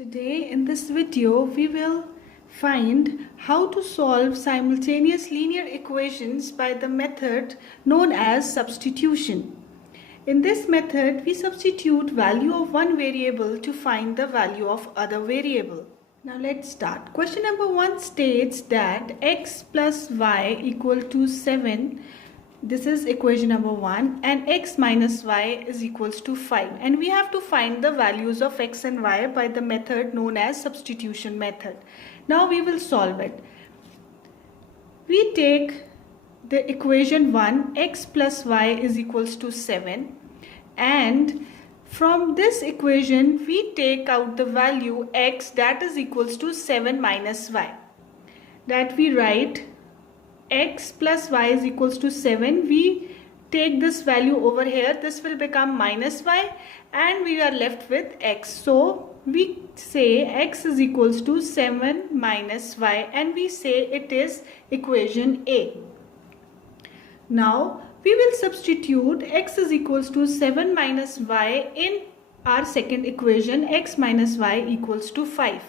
Today in this video we will find how to solve simultaneous linear equations by the method known as substitution. In this method we substitute value of one variable to find the value of other variable. Now let's start. Question number 1 states that x plus y equal to 7. This is equation number 1, and x minus y is equals to 5, and we have to find the values of x and y by the method known as substitution method. Now we will solve it. We take the equation 1, x plus y is equals to 7, and from this equation we take out the value x, that is equals to 7 minus y. That we write x plus y is equals to 7. We take this value over here, this will become minus y, and we are left with x. So we say x is equals to 7 minus y, and we say it is equation A. Now we will substitute x is equals to 7 minus y in our second equation, x minus y equals to 5.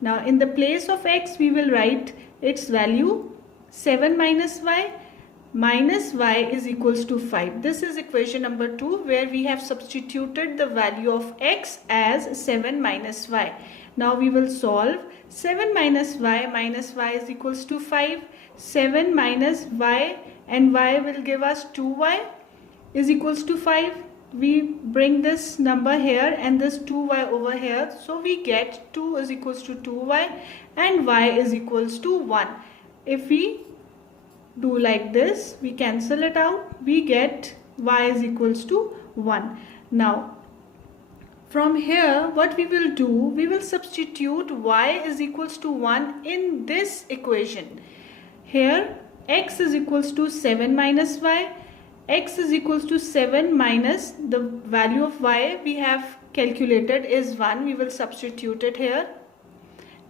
Now in the place of x we will write its value 7 minus y is equals to 5. This is equation number 2, where we have substituted the value of x as 7 minus y. Now we will solve. 7 minus y is equals to 5. 7 minus y, and y will give us 2y is equals to 5. We bring this number here and this 2y over here. So we get 2 is equals to 2y and y is equals to 1. If we do like this, we cancel it out, we get y is equals to 1. Now from here what we will do, we will substitute y is equals to 1 in this equation. Here x is equals to 7 minus y, x is equals to 7 minus the value of y we have calculated is 1. We will substitute it here.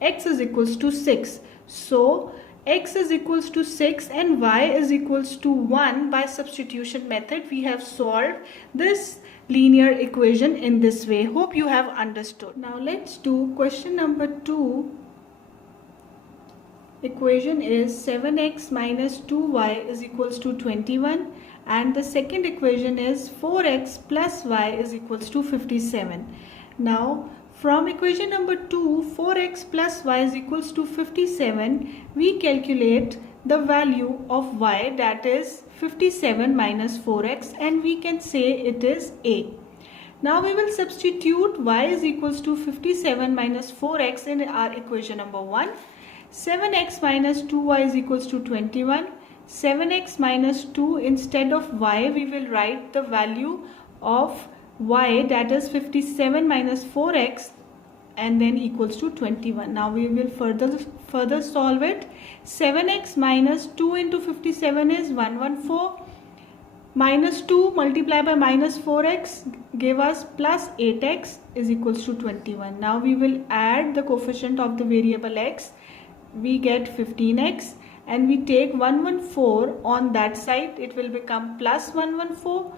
X is equals to 6. So x is equals to 6 and y is equals to 1. By substitution method we have solved this linear equation in this way. Hope you have understood. Now let's do question number 2. Equation is 7x minus 2y is equals to 21, and the second equation is 4x plus y is equals to 57. Now from equation number 2, 4x plus y is equals to 57, we calculate the value of y, that is 57 minus 4x, and we can say it is A. Now we will substitute y is equals to 57 minus 4x in our equation number 1. 7x minus 2y is equals to 21. 7x minus 2, instead of y we will write the value of y, that is 57 minus 4x, and then equals to 21. Now we will further solve it. 7x minus 2 into 57 is 114. Minus 2 multiplied by minus 4x gave us plus 8x is equals to 21. Now we will add the coefficient of the variable x. We get 15x, and we take 114 on that side, it will become plus 114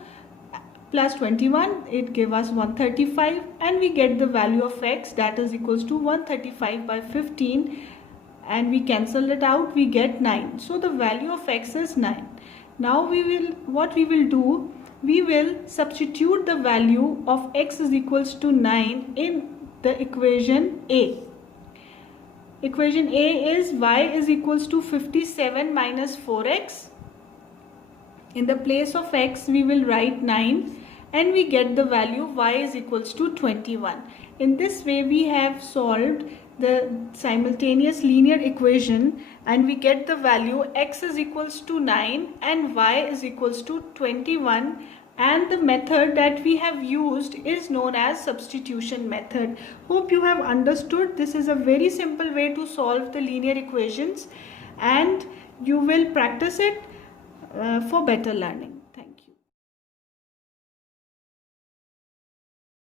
plus 21, it gave us 135, and we get the value of x, that is equals to 135 by 15, and we cancel it out, we get 9. So the value of x is 9. Now what we will do, we will substitute the value of x is equals to 9 in the equation A. Equation A is y is equals to 57 minus 4x. In the place of x we will write 9, and we get the value y is equals to 21. In this way we have solved the simultaneous linear equation, and we get the value x is equals to 9 and y is equals to 21, and the method that we have used is known as substitution method. Hope you have understood. This is a very simple way to solve the linear equations, and you will practice it for better learning.